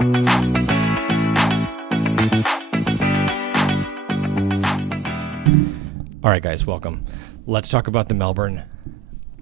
All right, guys, welcome. Let's talk about the Melbourne,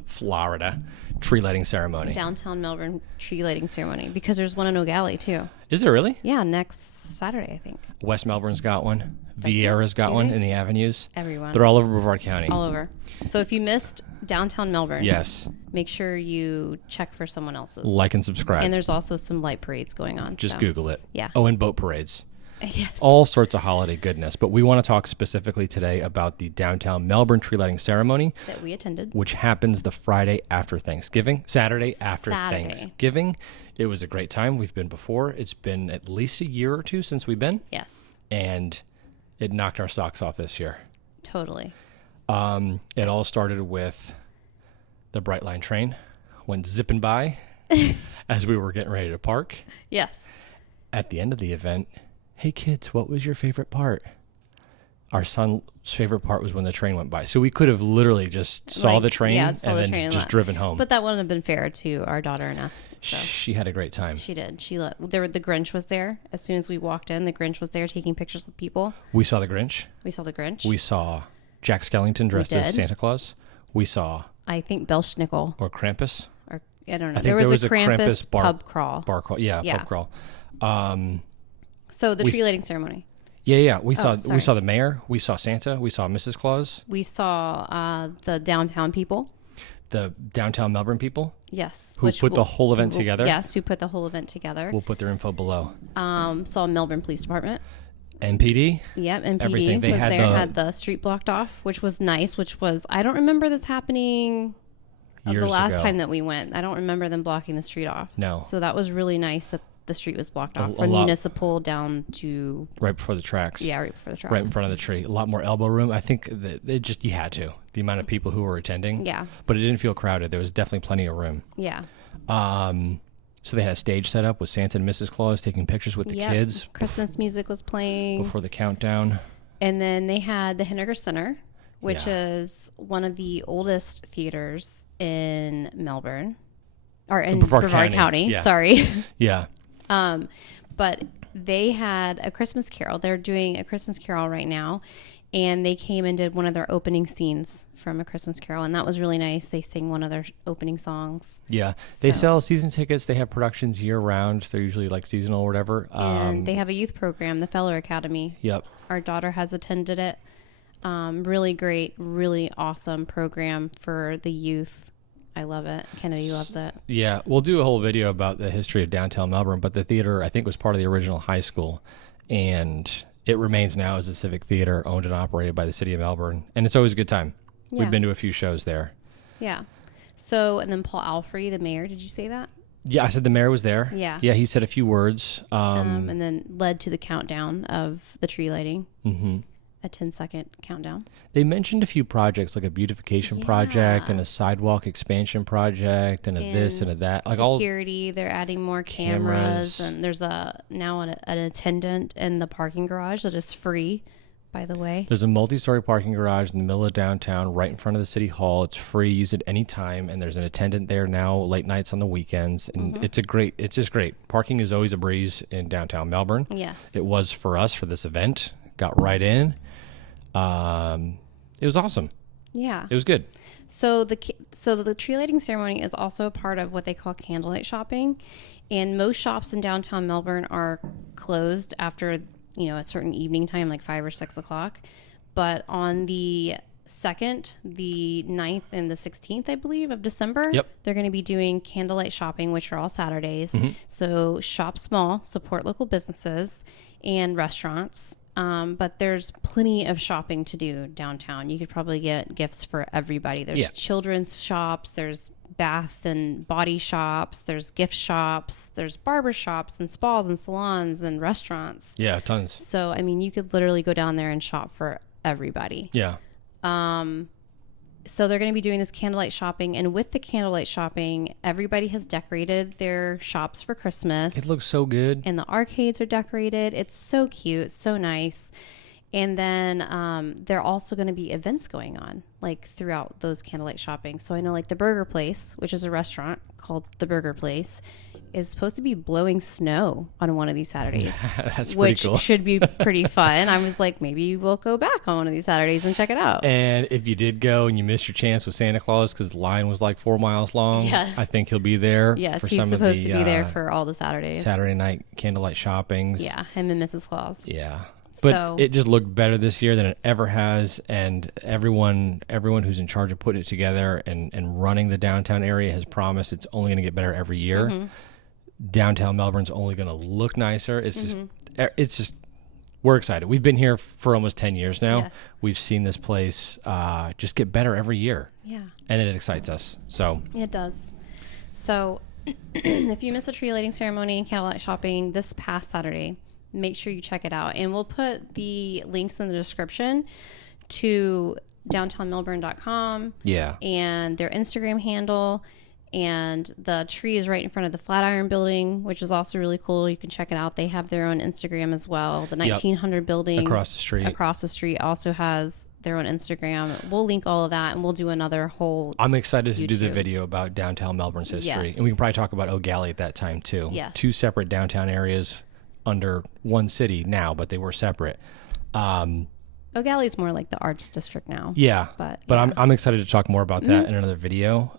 Florida tree lighting ceremony. Downtown Melbourne tree lighting ceremony, because there's one in O'Galley too. Is there really? Yeah, next Saturday, I think. West Melbourne's got one. Vieira's got one in the avenues. Everyone. They're all over Brevard County. All over. So if you missed Downtown Melbourne, yes, make sure you check for someone else's. Like and subscribe. And there's also some light parades going on. Just Google it. Yeah. Oh, and boat parades. Yes. All sorts of holiday goodness. But we want to talk specifically today about the Downtown Melbourne tree lighting ceremony that we attended, which happens the Friday after Thanksgiving, Saturday after Thanksgiving. It was a great time. We've been before. It's been at least a year or two since we've been. Yes. And it knocked our socks off this year. Totally. It all started with the Bright Line train went zipping by as we were getting ready to park. Yes. At the end of the event, hey kids, what was your favorite part? Our son's favorite part was when the train went by. So we could have literally just saw the train and then just driven home. But that wouldn't have been fair to our daughter and us. So. She had a great time. She did. The Grinch was there. As soon as we walked in, the Grinch was there taking pictures with people. We saw the Grinch. We saw Jack Skellington dressed as Santa Claus. We saw... I think Belschnickel. Or Krampus. Or I don't know. I think there was a Krampus pub crawl. Bar crawl. Yeah, pub crawl. So the tree lighting ceremony. Yeah. We saw the mayor. We saw Santa. We saw Mrs. Claus. We saw the downtown people. The Downtown Melbourne people. Yes. Who put the whole event together. Yes, who put the whole event together. We'll put their info below. Saw Melbourne Police Department. MPD. Yep, MPD Everything. They had the street blocked off, which was nice, I don't remember this happening the last time that we went. I don't remember them blocking the street off. No. So that was really nice that the street was blocked off from Municipal down to... Right before the tracks. Yeah, right before the tracks. Right in front of the tree. A lot more elbow room. I think that you had to. The amount of people who were attending. Yeah. But it didn't feel crowded. There was definitely plenty of room. Yeah. So they had a stage set up with Santa and Mrs. Claus taking pictures with the kids. Christmas music was playing. Before the countdown. And then they had the Henniger Center, which is one of the oldest theaters in Melbourne. Or in Brevard County. Yeah. Sorry. Yeah. But they had a Christmas Carol. They're doing a Christmas Carol right now. And they came and did one of their opening scenes from A Christmas Carol. And that was really nice. They sing one of their opening songs. Yeah. They sell season tickets. They have productions year round. They're usually like seasonal or whatever. And they have a youth program, the Feller Academy. Yep. Our daughter has attended it. Really great, really awesome program for the youth. I love it. Kennedy loves it. Yeah. We'll do a whole video about the history of Downtown Melbourne. But the theater, I think, was part of the original high school. And... it remains now as a civic theater owned and operated by the city of Melbourne. And it's always a good time. Yeah. We've been to a few shows there. Yeah. So, and then Paul Alfrey, the mayor, did you say that? Yeah, I said the mayor was there. Yeah. Yeah, he said a few words. And then led to the countdown of the tree lighting. Mm-hmm. A 10-second countdown. They mentioned a few projects, like a beautification project and a sidewalk expansion project and a this and a that. Like security, they're adding more cameras. And there's now an attendant in the parking garage that is free, by the way. There's a multi-story parking garage in the middle of downtown, right in front of the city hall. It's free. Use it anytime. And there's an attendant there now, late nights on the weekends. And it's just great. Parking is always a breeze in downtown Melbourne. Yes. It was for us for this event. Got right in. It was awesome. Yeah. It was good. So the tree lighting ceremony is also a part of what they call candlelight shopping. And most shops in downtown Melbourne are closed after, a certain evening time, like 5 or 6 o'clock. But on the 2nd, the 9th, and the 16th, I believe, of December, they're going to be doing candlelight shopping, which are all Saturdays. Mm-hmm. So shop small, support local businesses and restaurants. But there's plenty of shopping to do downtown. You could probably get gifts for everybody. There's children's shops, there's bath and body shops, there's gift shops, there's barber shops and spas and salons and restaurants. Yeah, tons. So, you could literally go down there and shop for everybody. Yeah. So they're going to be doing this candlelight shopping, and with the candlelight shopping, everybody has decorated their shops for Christmas. It looks so good. And the arcades are decorated. It's so cute, so nice. And then there are also going to be events going on, like throughout those candlelight shopping. So I know, like the Burger Place, which is a restaurant called the Burger Place, is supposed to be blowing snow on one of these Saturdays. That's pretty which cool. should be pretty fun. I was like, maybe we'll go back on one of these Saturdays and check it out. And if you did go and you missed your chance with Santa Claus because the line was like 4 miles long, Yes. I think he'll be there. Yes, for he's some supposed of the, to be there for all the Saturdays. Saturday night candlelight shoppings. Yeah, him and Mrs. Claus. Yeah. But So- it just looked better this year than it ever has, and everyone who's in charge of putting it together and running the downtown area has promised it's only going to get better every year. Mm-hmm. Downtown Melbourne's only going to look nicer. It's just we're excited. We've been here for almost 10 years now. Yes. We've seen this place just get better every year, Yeah, and it excites us. So it does. So if you missed a tree lighting ceremony and candlelight shopping this past Saturday, make sure you check it out. And we'll put the links in the description to downtownmelbourne.com yeah, and their Instagram handle. And the tree is right in front of the Flatiron building, which is also really cool. You can check it out. They have their own Instagram as well. The 1900 building across the street also has their own Instagram. We'll link all of that, and we'll do another whole. I'm excited to do the YouTube. video about downtown Melbourne's history. Yes. And we can probably talk about O'Galley at that time too. Yes. 2 separate downtown areas under one city now, but they were separate. O'Galley's more like the arts district now. Yeah. But yeah. I'm excited to talk more about that in another video.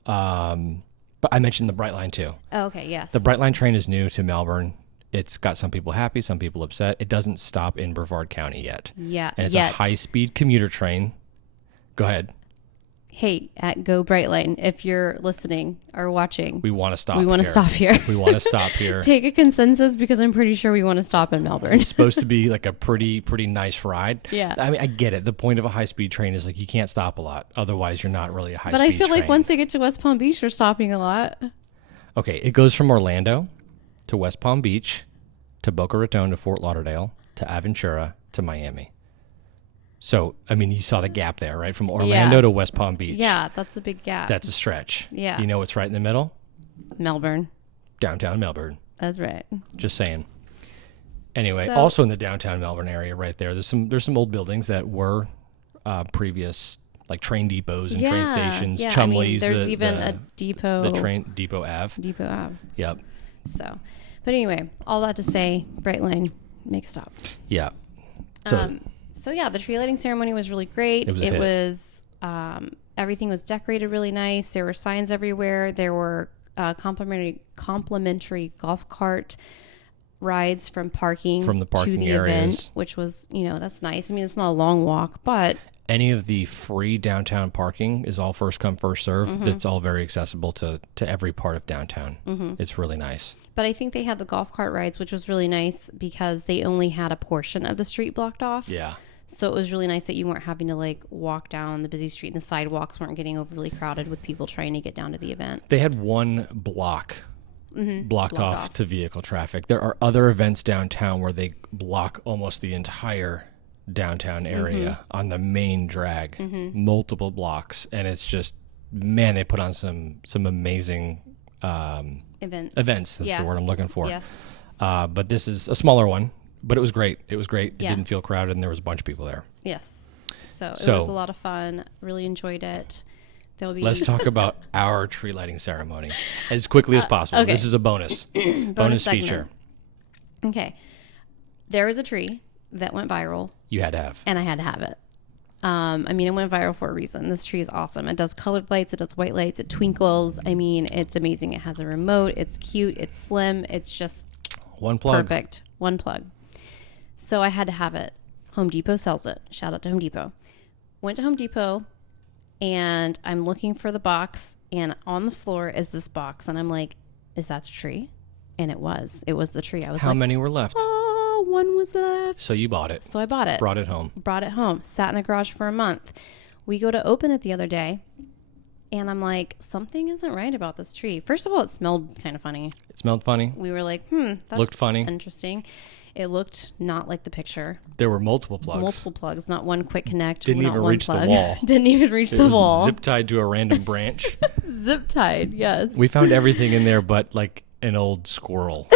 But I mentioned the Brightline too. Oh, okay, yes. The Brightline train is new to Melbourne. It's got some people happy, some people upset. It doesn't stop in Brevard County yet. Yeah. And it's a high-speed commuter train. Go ahead. Hey, at Go Brightline, if you're listening or watching, We want to stop we want to here. stop here. We want to stop here. Take a consensus because I'm pretty sure we want to stop in Melbourne. It's supposed to be like a pretty nice ride. Yeah. I mean, I get it. The point of a high-speed train is like you can't stop a lot. Otherwise, you're not really a high-speed But I feel train. like once they get to West Palm Beach, they're stopping a lot. Okay, it goes from Orlando to West Palm Beach to Boca Raton to Fort Lauderdale to Aventura to Miami. So, I mean, you saw the gap there, right? From Orlando to West Palm Beach. Yeah, that's a big gap. That's a stretch. Yeah. You know what's right in the middle? Melbourne. Downtown Melbourne. That's right. Just saying. Anyway, So- also in the downtown Melbourne area right there, there's some old buildings that were previous like train depots and train stations. Yeah, Chumley's. there's even a depot. The train depot Ave. Depot Ave. Yep. So, but anyway, all that to say, Brightline, make a stop. Yeah. So yeah, the tree lighting ceremony was really great. It was a hit. Everything was decorated really nice. There were signs everywhere. There were complimentary golf cart rides from the parking to the areas. event, which was, that's nice. I mean, it's not a long walk, but Any of the free downtown parking is all first come, first serve. Mm-hmm. That's all very accessible to every part of downtown. It's really nice. But I think they had the golf cart rides, which was really nice because they only had a portion of the street blocked off. Yeah. So it was really nice that you weren't having to like walk down the busy street and the sidewalks weren't getting overly crowded with people trying to get down to the event. They had one blocked Blocked off off. to vehicle traffic. There are other events downtown where they block almost the entire downtown area on the main drag, multiple blocks. And it's just, man, they put on some amazing Events. That's Yeah. the word I'm looking for. Yes. But this is a smaller one, but it was great. It was great. It Yeah. didn't feel crowded, and there was a bunch of people there. Yes. So it So- was a lot of fun. Really enjoyed it. There'll be Let's talk about our tree lighting ceremony as quickly as possible. okay. This is a bonus segment. feature Okay. There was a tree that went viral, you had to have. and I had to have it. It went viral for a reason. This tree is awesome. It does colored lights. It does white lights. It twinkles. I mean, it's amazing. It has a remote. It's cute. It's slim. It's just One plug. perfect. One plug. So I had to have it. Home Depot sells it. Shout out to Home Depot. Went to Home Depot, and I'm looking for the box, and on the floor is this box, and I'm like, is that the tree? And it was. It was the tree. I was How like, many were left? oh, one was left. So you bought it, So I bought it. brought it home. Brought it home. Sat in the garage for a month. We go to open it the other day, and I'm like, something isn't right about this tree. First of all, it smelled kind of funny. It smelled funny. We were like, that's Looked funny. interesting. It looked not like the picture. There were multiple plugs. Multiple plugs, not one quick connect. Didn't not even one reach the plug. wall. Didn't even reach It the was wall. zip tied to a random branch. Zip tied, yes. We found everything in there but like an old squirrel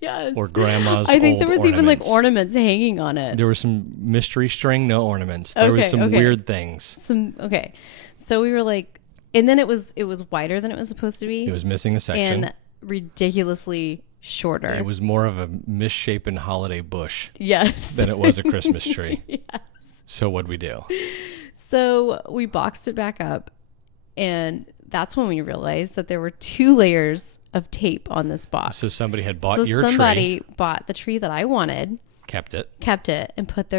Yes. or grandma's I think old there was even like ornaments. ornaments hanging on it. There was some mystery string, no ornaments. There was Okay, some okay. weird things. Okay. So we were like, and then it was wider than it was supposed to be. It was missing a section. And ridiculously shorter. It was more of a misshapen holiday bush Yes. than it was a Christmas tree. Yes. So what'd we do? So we boxed it back up, and that's when we realized that there were 2 layers of tape on this box. So somebody had bought your somebody tree, bought the tree that I wanted, kept it, and put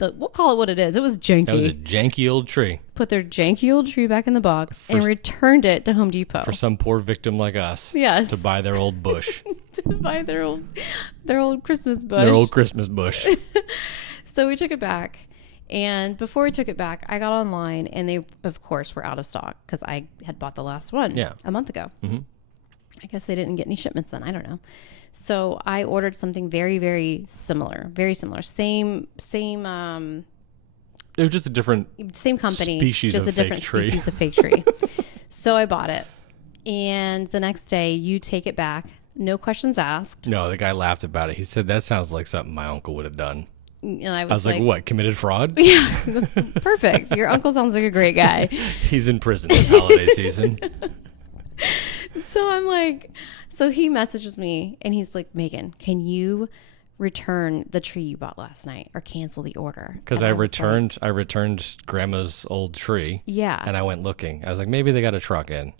we'll call it what it is. It was janky. That was a janky old tree. Put their janky old tree back in the box and returned it to Home Depot. For some poor victim like us. Yes. To buy their old bush. To buy their old Christmas bush. Their old Christmas bush. So we took it back. And before we took it back, I got online and they, of course, were out of stock because I had bought the last one a month ago. Mm-hmm. I guess they didn't get any shipments then. I don't know. So I ordered something very, very similar. Very similar. Same. It was just a different same company, species just of a different fake tree. Species of fake tree. So I bought it, and the next day you take it back, no questions asked. No, the guy laughed about it. He said that sounds like something my uncle would have done. And I was like, what? Committed fraud? Yeah, perfect. Your uncle sounds like a great guy. He's in prison this holiday season. So I'm like, so he messages me and he's like, Megan, can you return the tree you bought last night or cancel the order? Because I returned grandma's old tree. Yeah. And I went looking. I was like, maybe they got a truck in.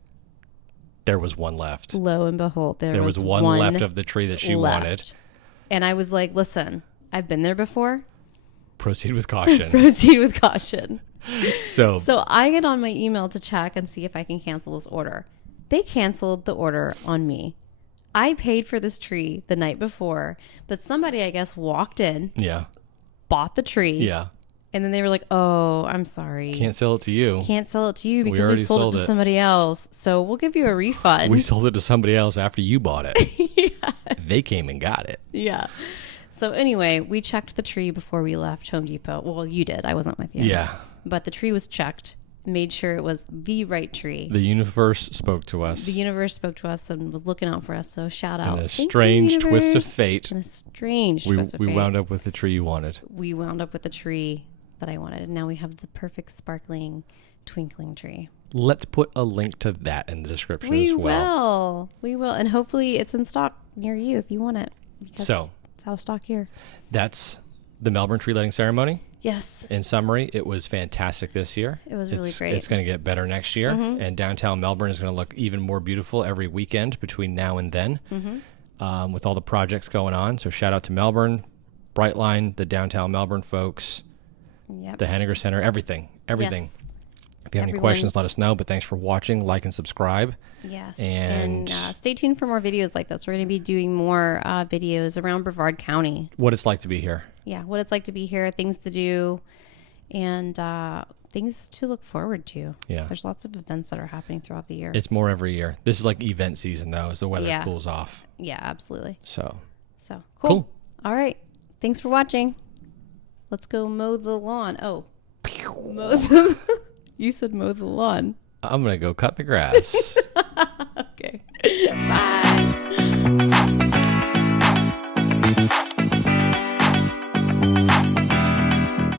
There was one left. Lo and behold, there was one left of the tree that she wanted. And I was like, listen, I've been there before. Proceed with caution. Proceed with caution. So I get on my email to check and see if I can cancel this order. They canceled the order on me. I paid for this tree the night before, but somebody, I guess, walked in, bought the tree, and then they were like, oh, I'm sorry. Can't sell it to you. Can't sell it to you because we sold it to somebody else. So we'll give you a refund. We sold it to somebody else after you bought it. Yes. They came and got it. Yeah. So anyway, we checked the tree before we left Home Depot. Well, you did. I wasn't with you. Yeah. But the tree was checked. Made sure it was the right tree. The universe spoke to us. The universe spoke to us and was looking out for us. So shout out. In a strange twist of fate. In a strange twist of fate. We wound up with the tree you wanted. We wound up with the tree that I wanted. And now we have the perfect sparkling twinkling tree. Let's put a link to that in the description as well. We will. And hopefully it's in stock near you if you want it. Because it's out of stock here. That's the Melbourne tree lighting ceremony. Yes. In summary, it was fantastic this year. It was really great. It's going to get better next year. Mm-hmm. And downtown Melbourne is going to look even more beautiful every weekend between now and then with all the projects going on. So shout out to Melbourne, Brightline, the downtown Melbourne folks, the Henniger Center, everything. Yes. If you have any questions, let us know. But thanks for watching. Like and subscribe. Yes. And stay tuned for more videos like this. We're going to be doing more videos around Brevard County. What it's like to be here. Yeah, what it's like to be here, things to do, and things to look forward to. Yeah. There's lots of events that are happening throughout the year. It's more every year. This is like event season, though, as the weather cools off. Yeah, absolutely. So cool. All right. Thanks for watching. Let's go mow the lawn. Oh. You said mow the lawn. I'm going to go cut the grass. Okay. Bye.